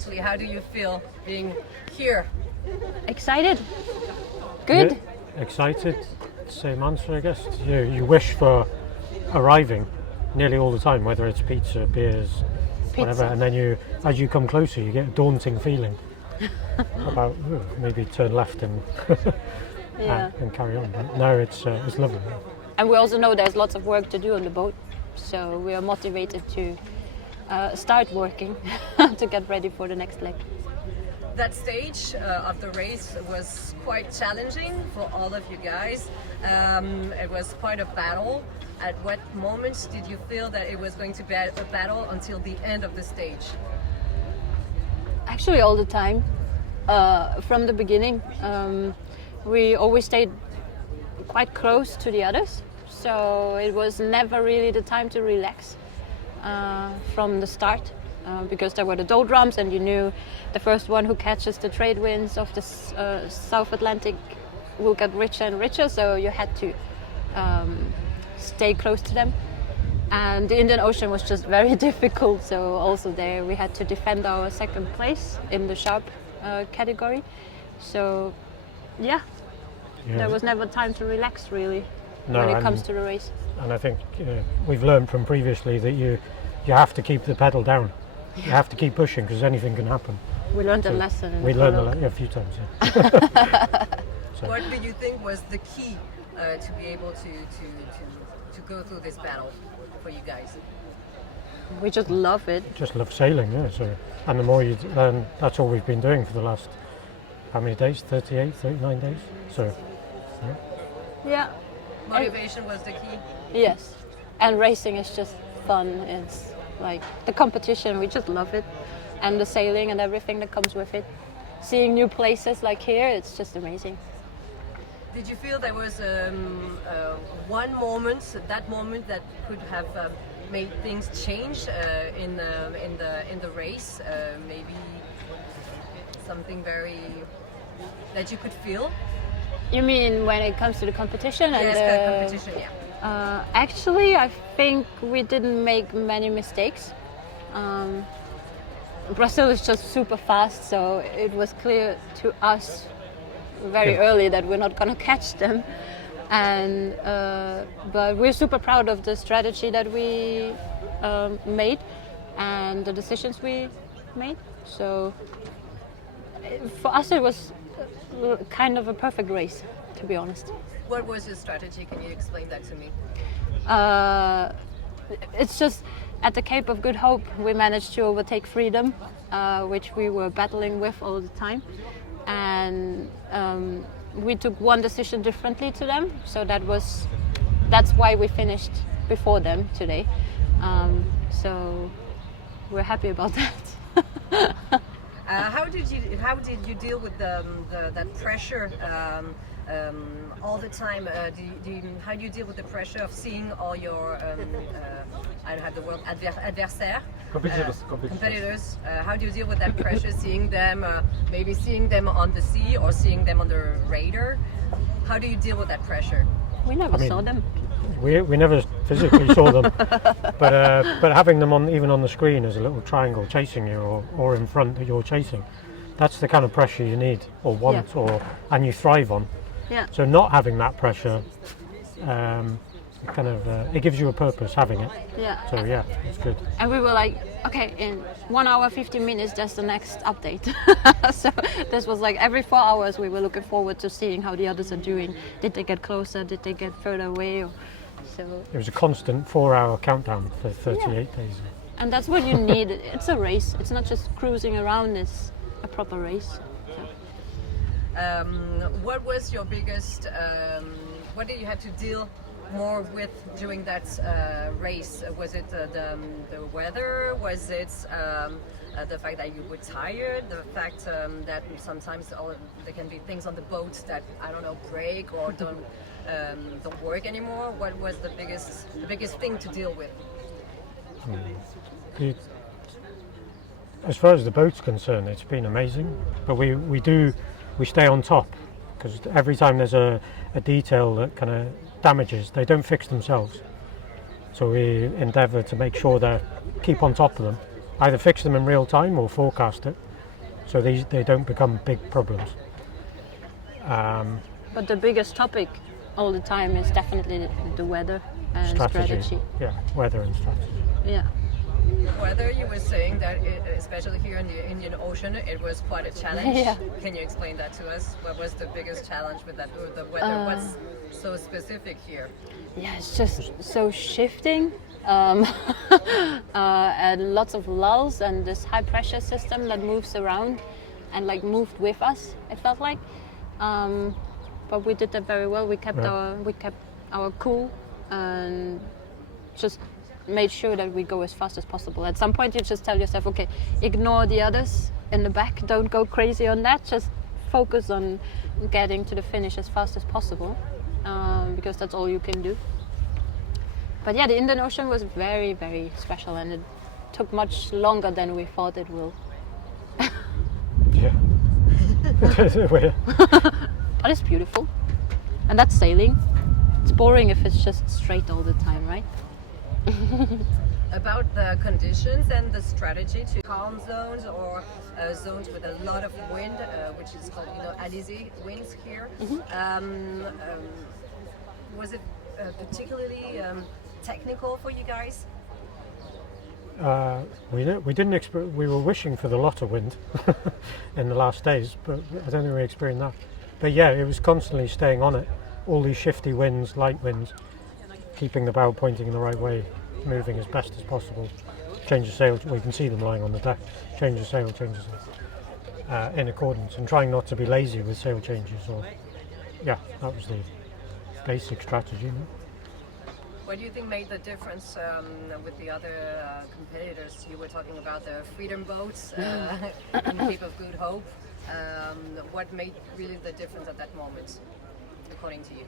actually. How do you feel being here? Excited. Good. Yeah, excited. Same answer, I guess. You wish for arriving nearly all the time, whether it's pizza, beers, whatever, and then as you come closer, you get a daunting feeling about maybe turn left and and carry on. But no, it's lovely. And we also know there's lots of work to do on the boat, so we are motivated to start working to get ready for the next leg. That stage of the race was quite challenging for all of you guys. It was quite a battle. At what moment did you feel that it was going to be a battle until the end of the stage? Actually, all the time. From the beginning, we always stayed quite close to the others, so it was never really the time to relax from the start. Because there were the doldrums, and you knew the first one who catches the trade winds of the South Atlantic will get richer and richer, so you had to stay close to them. And the Indian Ocean was just very difficult, so also there we had to defend our second place in the sharp category. So yeah, there was never time to relax really when it comes to the race. And I think we've learned from previously that you have to keep the pedal down. You have to keep pushing because anything can happen. We learned a lesson. We learned a few times. Yeah. So. What do you think was the key to be able to go through this battle for you guys? We just love it. Just love sailing, yeah. So, and the more you learn, that's all we've been doing for the last, how many days? 38, 39 days. So, yeah. Motivation was the key. Yes, and racing is just fun. It's like the competition, we just love it, and the sailing and everything that comes with it. Seeing new places like here, it's just amazing. Did you feel there was one moment, that could have made things change in the race? Maybe something that you could feel? You mean when it comes to the competition? Yes, the competition, yeah. Actually, I think we didn't make many mistakes. Brazil is just super fast, so it was clear to us very early that we're not going to catch them. And but we're super proud of the strategy that we made and the decisions we made. So for us, it was kind of a perfect race, to be honest. What was your strategy? Can you explain that to me? It's just at the Cape of Good Hope we managed to overtake Freedom, which we were battling with all the time, and we took one decision differently to them, so that's why we finished before them today. So we're happy about that. How did you deal with that pressure all the time? How do you deal with the pressure of seeing all your I don't have the word adversaires, competitors? How do you deal with that pressure? Seeing them, maybe seeing them on the sea or seeing them on the radar. How do you deal with that pressure? We never saw them. We never physically saw them, but having them even on the screen as a little triangle chasing you, or in front that you're chasing, that's the kind of pressure you need or want, and you thrive on. Yeah. So not having that pressure, it gives you a purpose having it. Yeah. So yeah, it's good. And we were like, okay, in 1 hour 15 minutes, that's the next update. So this was like every 4 hours we were looking forward to seeing how the others are doing. Did they get closer? Did they get further away? So it was a constant 4-hour countdown for 38 days. And that's what you need. It's a race. It's not just cruising around. It's a proper race. What was your biggest? What did you have to deal more with during that race? Was it the weather? Was it the fact that you were tired? The fact that sometimes there can be things on the boat that break or don't work anymore? What was the biggest thing to deal with? As far as the boat's concerned, it's been amazing. But we stay on top, because every time there's a detail that kind of damages, they don't fix themselves. So we endeavour to make sure they keep on top of them, either fix them in real time or forecast it, so they don't become big problems. But the biggest topic all the time is definitely the weather and strategy. Yeah, weather and strategy. Yeah. Weather, you were saying that, especially here in the Indian Ocean, it was quite a challenge. Yeah. Can you explain that to us? What was the biggest challenge with that, with the weather? What's so specific here? Yeah, it's just so shifting, and lots of lulls, and this high pressure system that moves around and like moved with us. It felt like, but we did that very well. We kept our cool and just made sure that we go as fast as possible. At some point, you just tell yourself, okay, ignore the others in the back. Don't go crazy on that. Just focus on getting to the finish as fast as possible. Because that's all you can do. But yeah, the Indian Ocean was very, very special, and it took much longer than we thought it will. Yeah. But it's beautiful. And that's sailing. It's boring if it's just straight all the time, right? About the conditions and the strategy to calm zones or zones with a lot of wind, which is called, arrivée winds here. Was it particularly technical for you guys? We didn't. We were wishing for the lot of wind in the last days, but I don't think we experienced that. But yeah, it was constantly staying on it. All these shifty winds, light winds, keeping the bow pointing in the right way, moving as best as possible. Change the sail. We can see them lying on the deck. Change the sail. In accordance, and trying not to be lazy with sail changes. Or yeah, that was the basic strategy. What do you think made the difference with the other competitors? You were talking about the freedom boats in Cape of Good Hope. What made really the difference at that moment, according to you?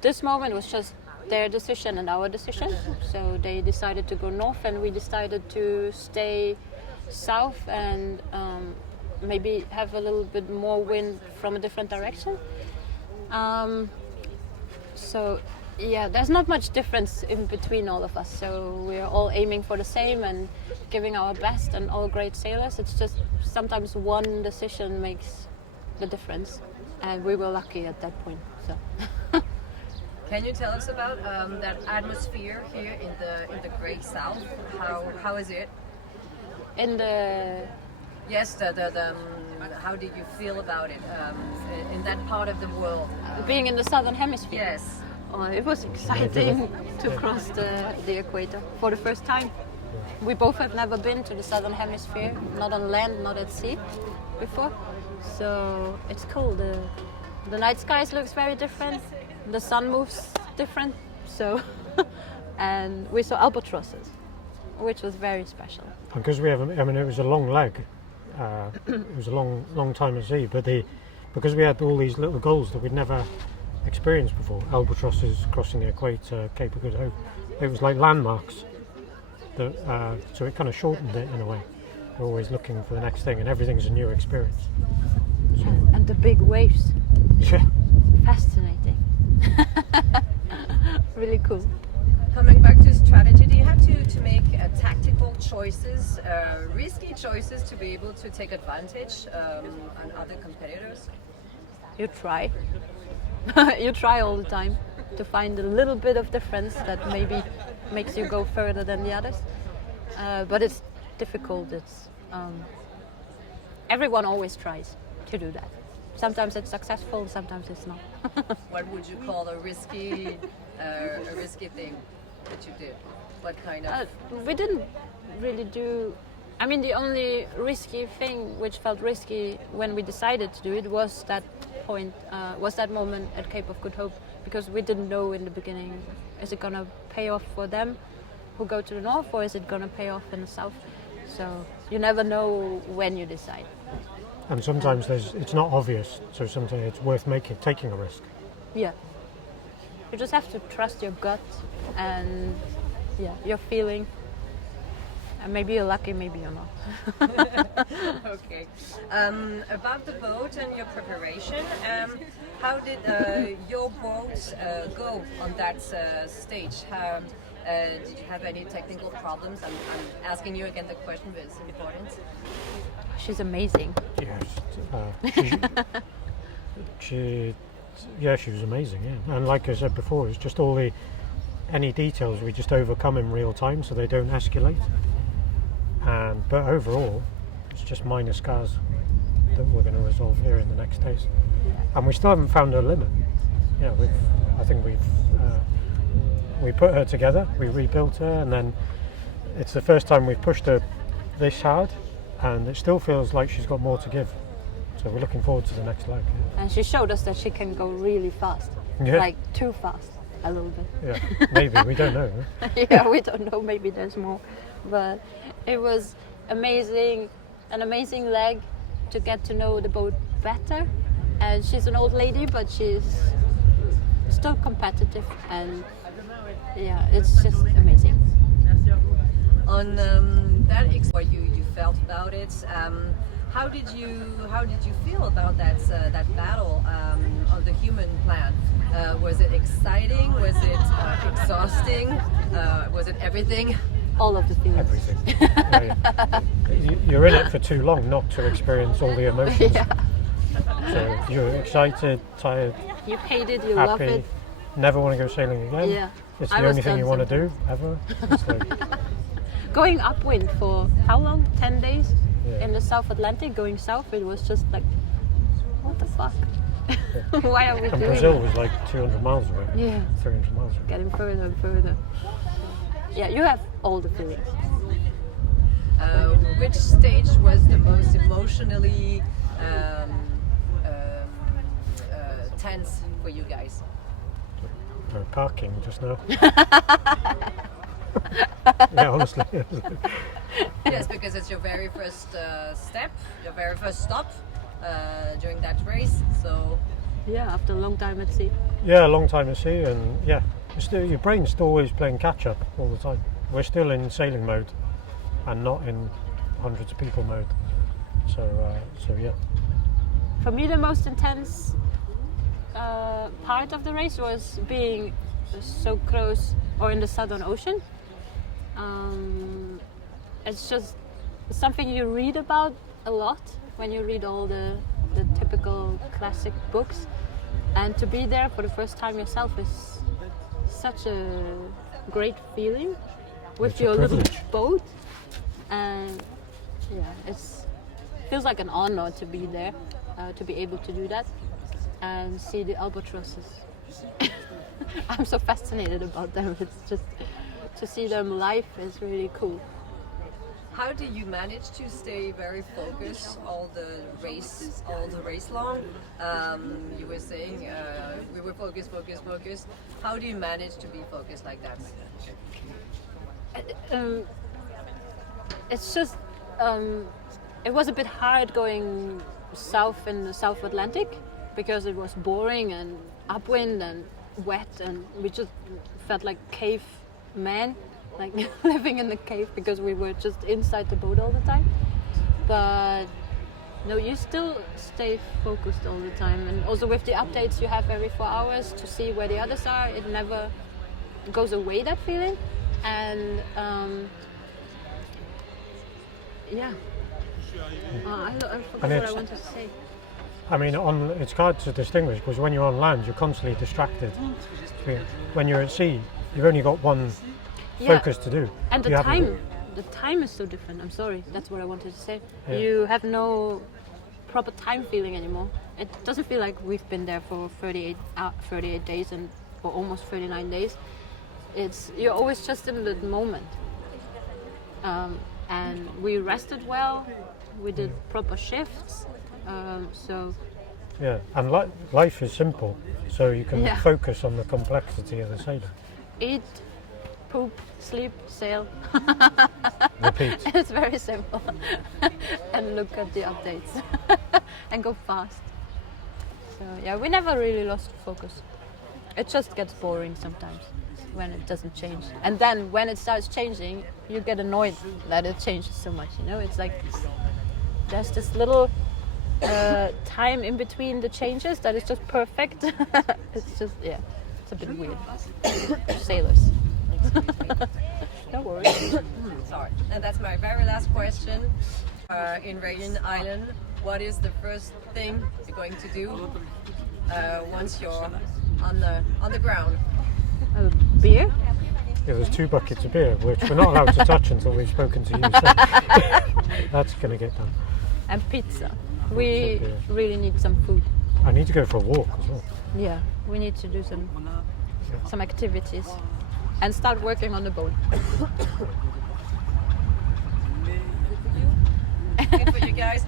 This moment was just their decision and our decision. So they decided to go north, and we decided to stay south and maybe have a little bit more wind from a different direction. So yeah, there's not much difference in between all of us. So we're all aiming for the same and giving our best, and all great sailors. It's just sometimes one decision makes the difference, and we were lucky at that point. So. Can you tell us about that atmosphere here in the Great South? How is it? Yes, how did you feel about it in that part of the world? Being in the southern hemisphere. Yes. Oh, it was exciting to cross the equator for the first time. We both have never been to the southern hemisphere, not on land, not at sea before. So it's cool. The night skies looks very different. The sun moves different. So and we saw albatrosses, which was very special. Because it was a long leg. It was a long time at sea, but because we had all these little gulls that we'd never experienced before, albatrosses crossing the equator, Cape of Good Hope, it was like landmarks. So it kind of shortened it in a way. We're always looking for the next thing, and everything's a new experience. So, and the big waves. Yeah. Fascinating. Really cool. Coming back to strategy, do you have to make tactical choices, risky choices to be able to take advantage on other competitors? You try. You try all the time to find a little bit of difference that maybe makes you go further than the others. But it's difficult. Everyone always tries to do that. Sometimes it's successful, sometimes it's not. What would you call a risky thing that you did? What kind of? We didn't really do. I mean, the only risky thing which felt risky when we decided to do it was that moment at Cape of Good Hope, because we didn't know in the beginning, is it gonna pay off for them who go to the north, or is it gonna pay off in the south? So you never know when you decide. And sometimes it's not obvious, so sometimes it's worth taking a risk. Yeah. You just have to trust your gut and your feeling. And maybe you're lucky, maybe you're not. Okay. About the boat and your preparation, how did your boat go on that stage? Did you have any technical problems? I'm asking you again the question, but it's important. she's amazing. Yes, she was amazing. Yeah, and like I said before, it's just any details we just overcome in real time, so they don't escalate. But overall, it's just minor scars that we're going to resolve here in the next days, and we still haven't found her limit. Yeah, I think we put her together, we rebuilt her, and then it's the first time we've pushed her this hard, and it still feels like she's got more to give. So we're looking forward to the next leg. Yeah. And she showed us that she can go really fast, like too fast, a little bit. Yeah, maybe, we don't know. Huh? Yeah, we don't know, maybe there's more. But it was amazing, an amazing leg to get to know the boat better. And she's an old lady, but she's still competitive, and yeah, it's just amazing. On that what you felt about it, how did you feel about that battle on the human plan? Was it exciting? Was it exhausting? Was it everything? All of the feelings. Everything. Yeah. You're in it for too long not to experience all the emotions. Yeah. So you're excited, tired, You hate it, you happy, love it. never want to go sailing again. Yeah. It's I the was only thing done you want to sometimes. do ever. It's like, Going upwind for how long? 10 days Yeah. in the South Atlantic, going south, it was just like, what the fuck? Why are we and doing Brazil it? was like 200 miles away. Yeah, 300 miles away. getting further and further. Yeah, you have all the feelings. Which stage was the most emotionally tense for you guys? We're parking just now. Yeah, honestly. Yes, because it's your very first step, your very first stop during that race. So Yeah, after a long time at sea. Yeah, a long time at sea, and yeah, your brain's still always playing catch up all the time. We're still in sailing mode, and not in hundreds of people mode. So yeah. For me, the most intense part of the race was being so close, or in the Southern Ocean. It's just something you read about a lot when you read all the typical classic books, and to be there for the first time yourself is such a great feeling with It's a your little privilege. boat, and yeah, it feels like an honor to be there, to be able to do that and see the albatrosses. I'm so fascinated about them. It's just to see them live is really cool. how do you manage to stay very focused all the race long? You were saying we were focused. How do you manage to be focused like that? It's just it was a bit hard going south in the South Atlantic because it was boring and upwind and wet, and we just felt like cavemen, like living in the cave because we were just inside the boat all the time. But no, you still stay focused all the time, and also with the updates you have every 4 hours to see where the others are, it never goes away, that feeling. And yeah, I forgot And what I it's- wanted to say. I mean, it's hard to distinguish because when you're on land, you're constantly distracted. When you're at sea, you've only got one Yeah. focus to do. And You haven't the time is so different. I'm sorry, that's what I wanted to say. Yeah. You have no proper time feeling anymore. It doesn't feel like we've been there for 38 days or almost 39 days. You're always just in the moment. And we rested well. We did proper shifts. So Yeah, and life is simple, so you can Yeah. focus on the complexity of the sailing. eat, poop, sleep, sail. Repeat. It's very simple. And look at the updates and go fast. So yeah, we never really lost focus. It just gets boring sometimes when it doesn't change. And then when it starts changing, you get annoyed that it changes so much, you know? It's like there's this little time in between the changes that is just perfect. It's just, yeah, it's a bit weird. Sailors. No worries. Sorry. And that's my very last question. In Rayon Island, what is the first thing you're going to do once you're on the ground? Beer. Yeah, there's 2 buckets of beer, which we're not allowed to touch until we've spoken to you. So that's going to get done. And pizza. We really need some food. I need to go for a walk as well. Yeah, we need to do some activities and start working on the boat. Good for you guys.